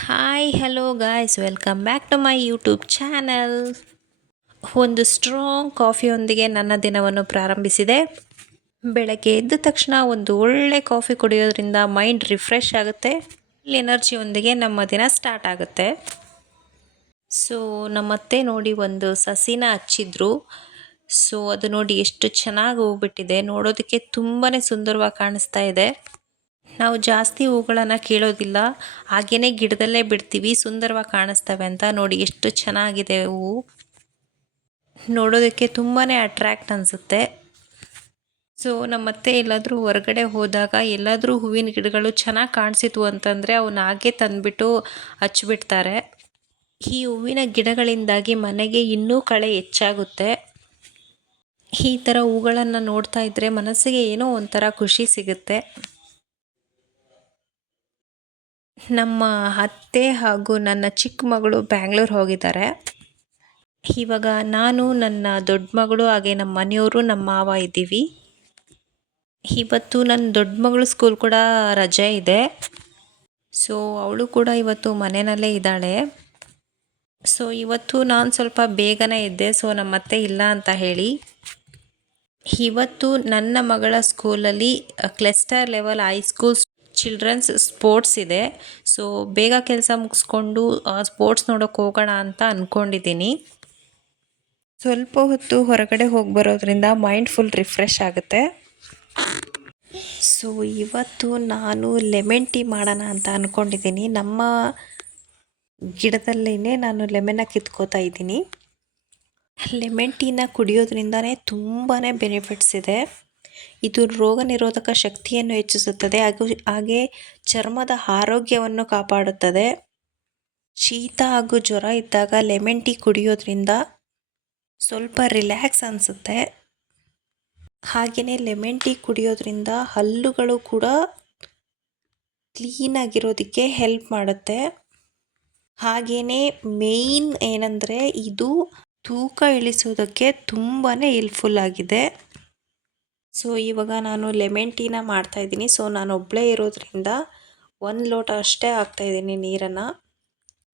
Hi hello guys welcome back to my YouTube channel. ಒಂದು strong ಕಾಫಿಯೊಂದಿಗೆ ನನ್ನ ದಿನವನ್ನು ಪ್ರಾರಂಭಿಸಿದೆ. ಬೆಳಗ್ಗೆ ಎದ್ದ ತಕ್ಷಣ ಒಂದು ಒಳ್ಳೆ ಕಾಫಿ ಕುಡಿಯೋದ್ರಿಂದ ಮೈಂಡ್ ರಿಫ್ರೆಶ್ ಆಗುತ್ತೆ. ಎನರ್ಜಿಯೊಂದಿಗೆ ನಮ್ಮ ದಿನ ಸ್ಟಾರ್ಟ್ ಆಗುತ್ತೆ. ಸೊ ನಮ್ಮತ್ತೆ ನೋಡಿ ಒಂದು ಸಸಿನ ಹಚ್ಚಿದ್ರು. ಸೊ ಅದು ನೋಡಿ ಎಷ್ಟು ಚೆನ್ನಾಗಿ ಹೋಗ್ಬಿಟ್ಟಿದೆ. ನೋಡೋದಕ್ಕೆ ತುಂಬಾ ಸುಂದರವಾಗಿ ಕಾಣಿಸ್ತಾ ಇದೆ. ನಾವು ಜಾಸ್ತಿ ಹೂಗಳನ್ನು ಕೀಳೋದಿಲ್ಲ, ಹಾಗೇ ಗಿಡದಲ್ಲೇ ಬಿಡ್ತೀವಿ, ಸುಂದರವಾಗಿ ಕಾಣಿಸ್ತವೆ ಅಂತ. ನೋಡಿ ಎಷ್ಟು ಚೆನ್ನಾಗಿದೆ ಹೂವು, ನೋಡೋದಕ್ಕೆ ತುಂಬಾ ಅಟ್ರ್ಯಾಕ್ಟ್ ಅನಿಸುತ್ತೆ. ಸೊ ನಮ್ಮತ್ತೆ ಎಲ್ಲಾದರೂ ಹೊರಗಡೆ ಹೋದಾಗ ಎಲ್ಲಾದರೂ ಹೂವಿನ ಗಿಡಗಳು ಚೆನ್ನಾಗಿ ಕಾಣಿಸಿತು ಅಂತಂದರೆ ಅವನ್ನ ಹಾಗೆ ತಂದುಬಿಟ್ಟು ಹಚ್ಚಿಬಿಡ್ತಾರೆ. ಈ ಹೂವಿನ ಗಿಡಗಳಿಂದಾಗಿ ಮನೆಗೆ ಇನ್ನೂ ಕಳೆ ಹೆಚ್ಚಾಗುತ್ತೆ. ಈ ಥರ ಹೂಗಳನ್ನು ನೋಡ್ತಾ ಇದ್ದರೆ ಮನಸ್ಸಿಗೆ ಏನೋ ಒಂಥರ ಖುಷಿ ಸಿಗುತ್ತೆ. ನಮ್ಮ ಅತ್ತೆ ಹಾಗೂ ನನ್ನ ಚಿಕ್ಕ ಮಗಳು ಬ್ಯಾಂಗ್ಳೂರ್ ಹೋಗಿದ್ದಾರೆ. ಇವಾಗ ನಾನು, ನನ್ನ ದೊಡ್ಡ ಮಗಳು ಹಾಗೆ ನಮ್ಮ ಮನೆಯವರು, ನಮ್ಮ ಮಾವ ಇದ್ದೀವಿ. ಇವತ್ತು ನನ್ನ ದೊಡ್ಡ ಮಗಳು ಸ್ಕೂಲ್ ಕೂಡ ರಜೆ ಇದೆ. ಸೊ ಅವಳು ಕೂಡ ಇವತ್ತು ಮನೆಯಲ್ಲೇ ಇದ್ದಾಳೆ. ಸೊ ಇವತ್ತು ನಾನು ಸ್ವಲ್ಪ ಬೇಗನೆ ಇದ್ದೆ. ಸೊ ನಮ್ಮ ಅತ್ತೆ ಇಲ್ಲ ಅಂತ ಹೇಳಿ ಇವತ್ತು ನನ್ನ ಮಗಳ ಸ್ಕೂಲಲ್ಲಿ cluster level high school children's sports ಇದೆ. ಸೊ ಬೇಗ ಕೆಲಸ ಮುಗಿಸ್ಕೊಂಡು ಸ್ಪೋರ್ಟ್ಸ್ ನೋಡೋಕೆ ಹೋಗೋಣ ಅಂತ ಅಂದ್ಕೊಂಡಿದ್ದೀನಿ. ಸ್ವಲ್ಪ ಹೊತ್ತು ಹೊರಗಡೆ ಹೋಗಿ ಬರೋದ್ರಿಂದ ಮೈಂಡ್ ಫುಲ್ ರಿಫ್ರೆಶ್ ಆಗುತ್ತೆ. ಸೊ ಇವತ್ತು ನಾನು ಲೆಮನ್ ಟೀ ಮಾಡೋಣ ಅಂತ ಅಂದ್ಕೊಂಡಿದ್ದೀನಿ. ನಮ್ಮ ಗಿಡದಲ್ಲೇ ನಾನು ಲೆಮನ್ನ ಕಿತ್ಕೋತಾ ಇದ್ದೀನಿ. ಲೆಮನ್ ಟೀನ ಕುಡಿಯೋದ್ರಿಂದನೇ ತುಂಬಾ ಬೆನಿಫಿಟ್ಸ್ ಇದೆ. ಇದು ರೋಗ ನಿರೋಧಕ ಶಕ್ತಿಯನ್ನು ಹೆಚ್ಚಿಸುತ್ತದೆ, ಹಾಗೆ ಚರ್ಮದ ಆರೋಗ್ಯವನ್ನು ಕಾಪಾಡುತ್ತದೆ. ಶೀತ ಹಾಗೂ ಜ್ವರ ಇದ್ದಾಗ ಲೆಮನ್ ಟೀ ಕುಡಿಯೋದ್ರಿಂದ ಸ್ವಲ್ಪ ರಿಲ್ಯಾಕ್ಸ್ ಅನಿಸುತ್ತೆ. ಹಾಗೆಯೇ ಲೆಮನ್ ಟೀ ಕುಡಿಯೋದ್ರಿಂದ ಹಲ್ಲುಗಳು ಕೂಡ ಕ್ಲೀನಾಗಿರೋದಕ್ಕೆ ಹೆಲ್ಪ್ ಮಾಡುತ್ತೆ. ಹಾಗೆಯೇ ಮೇಯ್ನ್ ಏನಂದರೆ ಇದು ತೂಕ ಇಳಿಸೋದಕ್ಕೆ ತುಂಬಾ ಹೆಲ್ಪ್ಫುಲ್ ಆಗಿದೆ. ಸೊ ಇವಾಗ ನಾನು ಲೆಮನ್ ಟೀನ ಮಾಡ್ತಾಯಿದ್ದೀನಿ. ಸೊ ನಾನು ಒಬ್ಬಳೇ ಇರೋದ್ರಿಂದ 1 ಲೋಟ ಅಷ್ಟೇ ಹಾಕ್ತಾಯಿದ್ದೀನಿ ನೀರನ್ನು.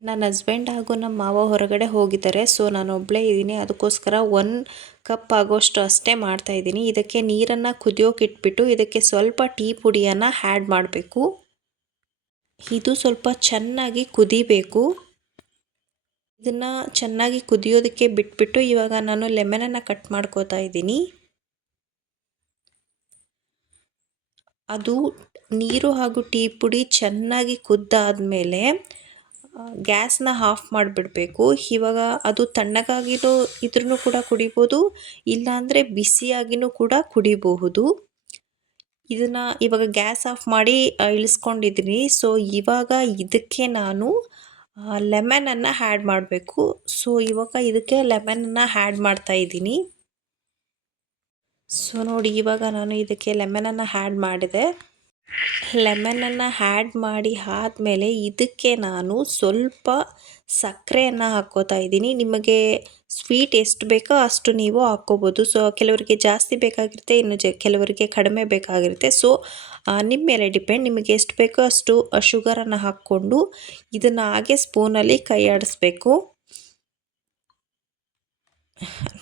ನನ್ನ ಹಸ್ಬೆಂಡ್ ಹಾಗೂ ನಮ್ಮ ಮಾವ ಹೊರಗಡೆ ಹೋಗಿದ್ದಾರೆ. ಸೊ ನಾನು ಒಬ್ಬಳೇ ಇದ್ದೀನಿ, ಅದಕ್ಕೋಸ್ಕರ 1 ಕಪ್ ಆಗೋಷ್ಟು ಅಷ್ಟೇ ಮಾಡ್ತಾಯಿದ್ದೀನಿ. ಇದಕ್ಕೆ ನೀರನ್ನು ಕುದಿಯೋಕೆ ಇಟ್ಬಿಟ್ಟು ಇದಕ್ಕೆ ಸ್ವಲ್ಪ ಟೀ ಪುಡಿಯನ್ನು ಆ್ಯಡ್ ಮಾಡಬೇಕು. ಇದು ಸ್ವಲ್ಪ ಚೆನ್ನಾಗಿ ಕುದಿಬೇಕು. ಇದನ್ನು ಚೆನ್ನಾಗಿ ಕುದಿಯೋದಕ್ಕೆ ಬಿಟ್ಬಿಟ್ಟು ಇವಾಗ ನಾನು ಲೆಮನನ್ನು ಕಟ್ ಮಾಡ್ಕೋತಾ ಇದ್ದೀನಿ. ಅದು ನೀರು ಹಾಗೂ ಟೀ ಪುಡಿ ಚೆನ್ನಾಗಿ ಕುದ್ದಾದಮೇಲೆ ಗ್ಯಾಸ್ನ ಆಫ್ ಮಾಡಿಬಿಡಬೇಕು. ಇವಾಗ ಅದು ತಣ್ಣಗಾಗಿರೋ ಇದ್ರೂ ಕೂಡ ಕುಡಿಬೋದು, ಇಲ್ಲಾಂದರೆ ಬಿಸಿಯಾಗಿಯೂ ಕೂಡ ಕುಡಿಬಹುದು. ಇದನ್ನು ಇವಾಗ ಗ್ಯಾಸ್ ಆಫ್ ಮಾಡಿ ಇಳಿಸ್ಕೊಂಡಿದ್ದೀನಿ. ಸೊ ಇವಾಗ ಇದಕ್ಕೆ ನಾನು ಲೆಮನನ್ನು ಆ್ಯಡ್ ಮಾಡಬೇಕು. ಸೊ ಇವಾಗ ಇದಕ್ಕೆ ಲೆಮನನ್ನು ಆ್ಯಡ್ ಮಾಡ್ತಾಯಿದ್ದೀನಿ. ಸೊ ನೋಡಿ ಇವಾಗ ನಾನು ಇದಕ್ಕೆ ಲೆಮನನ್ನು ಆ್ಯಡ್ ಮಾಡಿದೆ. ಲೆಮನನ್ನು ಆ್ಯಡ್ ಮಾಡಿ ಆದಮೇಲೆ ಇದಕ್ಕೆ ನಾನು ಸ್ವಲ್ಪ ಸಕ್ಕರೆಯನ್ನು ಹಾಕ್ಕೋತಾ ಇದ್ದೀನಿ. ನಿಮಗೆ ಸ್ವೀಟ್ ಎಷ್ಟು ಬೇಕೋ ಅಷ್ಟು ನೀವು ಹಾಕ್ಕೋಬೋದು. ಸೊ ಕೆಲವರಿಗೆ ಜಾಸ್ತಿ ಬೇಕಾಗಿರುತ್ತೆ, ಇನ್ನು ಕೆಲವರಿಗೆ ಕಡಿಮೆ ಬೇಕಾಗಿರುತ್ತೆ. ಸೊ ನಿಮ್ಮ ಮೇಲೆ ಡಿಪೆಂಡ್, ನಿಮಗೆ ಎಷ್ಟು ಬೇಕೋ ಅಷ್ಟು ಶುಗರನ್ನು ಹಾಕ್ಕೊಂಡು ಇದನ್ನು ಹಾಗೆ ಸ್ಪೂನಲ್ಲಿ ಕೈ ಆಡಿಸ್ಬೇಕು.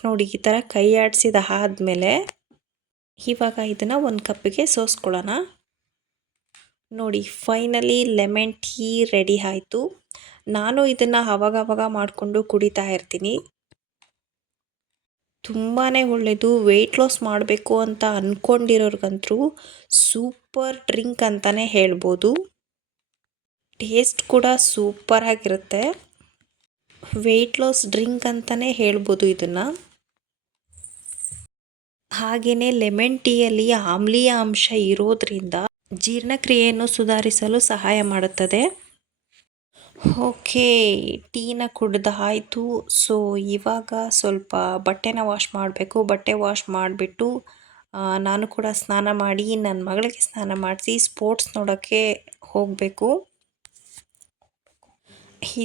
ನೋಡಿ ಈ ಥರ ಕೈ ಆಡಿಸಿದ ಆದಮೇಲೆ ಇವಾಗ ಇದನ್ನು 1 ಕಪ್ಪಿಗೆ ಸೋಸ್ಕೊಳ್ಳೋಣ. ನೋಡಿ ಫೈನಲಿ ಲೆಮನ್ ಟೀ ರೆಡಿ ಆಯಿತು. ನಾನು ಇದನ್ನು ಆವಾಗವಾಗ ಮಾಡಿಕೊಂಡು ಕುಡಿತಾ ಇರ್ತೀನಿ. ತುಂಬಾ ಒಳ್ಳೆಯದು. ವೆಯ್ಟ್ ಲಾಸ್ ಮಾಡಬೇಕು ಅಂತ ಅಂದ್ಕೊಂಡಿರೋರ್ಗಂತೂ ಸೂಪರ್ ಡ್ರಿಂಕ್ ಅಂತಲೇ ಹೇಳ್ಬೋದು. ಟೇಸ್ಟ್ ಕೂಡ ಸೂಪರಾಗಿರುತ್ತೆ. ವೆಯ್ಟ್ ಲಾಸ್ ಡ್ರಿಂಕ್ ಅಂತಲೇ ಹೇಳ್ಬೋದು ಇದನ್ನು. ಹಾಗೆಯೇ ಲೆಮನ್ ಟೀಯಲ್ಲಿ ಆಮ್ಲೀಯ ಅಂಶ ಇರೋದ್ರಿಂದ ಜೀರ್ಣಕ್ರಿಯೆಯನ್ನು ಸುಧಾರಿಸಲು ಸಹಾಯ ಮಾಡುತ್ತದೆ. ಓಕೆ, ಟೀನ ಕುಡ್ದಾಯಿತು. ಸೊ ಇವಾಗ ಸ್ವಲ್ಪ ಬಟ್ಟೆನ ವಾಶ್ ಮಾಡಬೇಕು. ಬಟ್ಟೆ ವಾಶ್ ಮಾಡಿಬಿಟ್ಟು ನಾನು ಕೂಡ ಸ್ನಾನ ಮಾಡಿ ನನ್ನ ಮಗಳಿಗೆ ಸ್ನಾನ ಮಾಡಿಸಿ ಸ್ಪೋರ್ಟ್ಸ್ ನೋಡೋಕ್ಕೆ ಹೋಗಬೇಕು.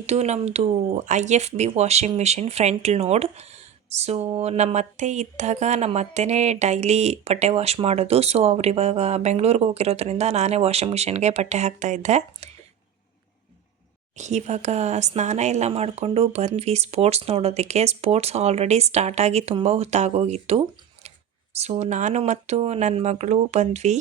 ಇದು ನಮ್ಮದು IFB washing machine front load. So ನಮ್ಮ ಅತ್ತೆ ಇದ್ದಾಗ ನಮ್ಮ ಅತ್ತೆನೇ ಡೈಲಿ ಬಟ್ಟೆ ವಾಶ್ ಮಾಡೋದು. ಸೊ ಅವ್ರು ಇವಾಗ ಬೆಂಗಳೂರಿಗೆ ಹೋಗಿರೋದ್ರಿಂದ ನಾನೇ ವಾಷಿಂಗ್ ಮಿಷಿನ್ಗೆ ಬಟ್ಟೆ ಹಾಕ್ತಾಯಿದ್ದೆ. ಇವಾಗ ಸ್ನಾನ ಎಲ್ಲ ಮಾಡಿಕೊಂಡು ಬಂದ್ವಿ ಸ್ಪೋರ್ಟ್ಸ್ ನೋಡೋದಕ್ಕೆ. ಸ್ಪೋರ್ಟ್ಸ್ ಆಲ್ರೆಡಿ ಸ್ಟಾರ್ಟ್ ಆಗಿ ತುಂಬ ಹೊತ್ತಾಗೋಗಿತ್ತು. ಸೊ ನಾನು ಮತ್ತು ನನ್ನ ಮಗಳು ಬಂದ್ವಿ.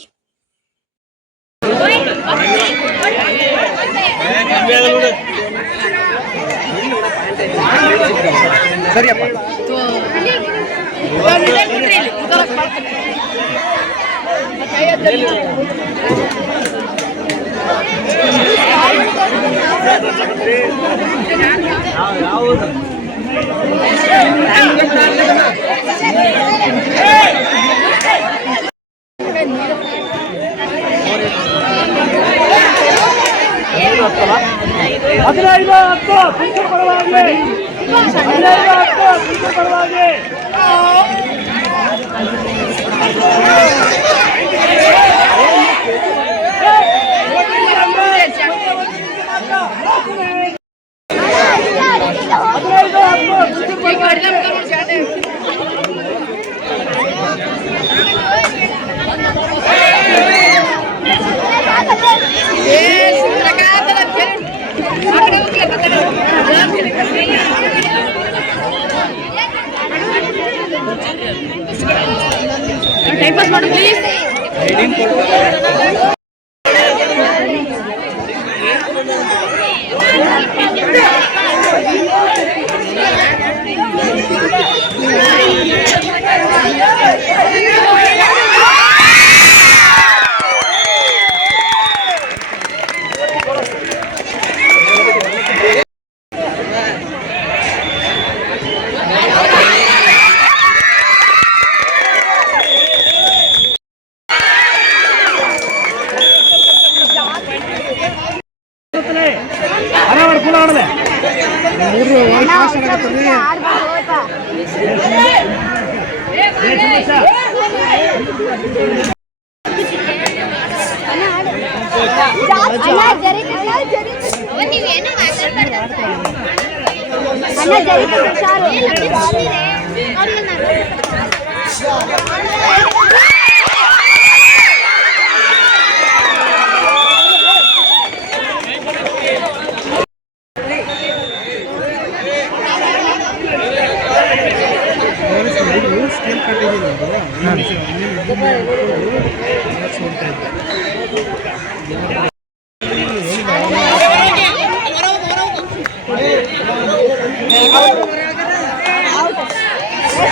ಟೈಮ್ ಪಾಸ್ ಮಾಡು ಪ್ಲೀಸ್.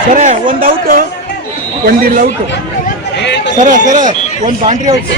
ಸರ ಒಂದು ಔಟು ಒಂದಿಲ್ಲ ಔಟು ಸರ ಒಂದು ಬೌಂಡ್ರಿ ಔಟ್.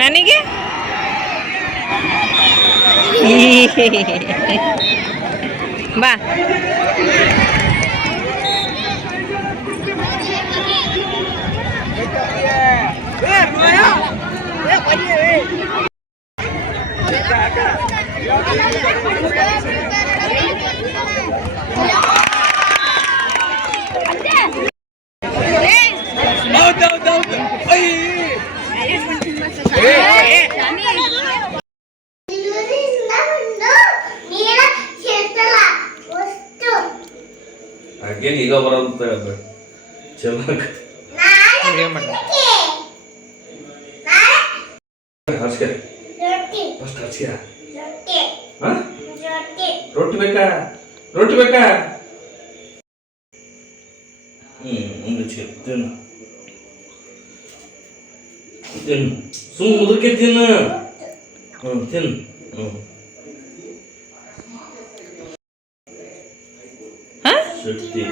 ನನಗೆ ಬಾ ಹಾಗೇನು ಈಗ ಬರೋದಂತ ಚಲೋ ಏನು ಮಾಡಿ ಹರ್ಸ್ಕೆ ಫಸ್ಟ್ ಹರ್ಸ್ಕೆ ಹಾಂ ರೊಟ್ಟಿ ಬೇಕಾ ರೊಟ್ಟಿ ಬೇಕಾ ಒಂದು ತಿನ್ನು ತಿನ್ನು ಸುಮ್ಮ ಮುದುಕೆ ತಿನ್ನು ತಿನ್ನು ಶಕ್ತಿ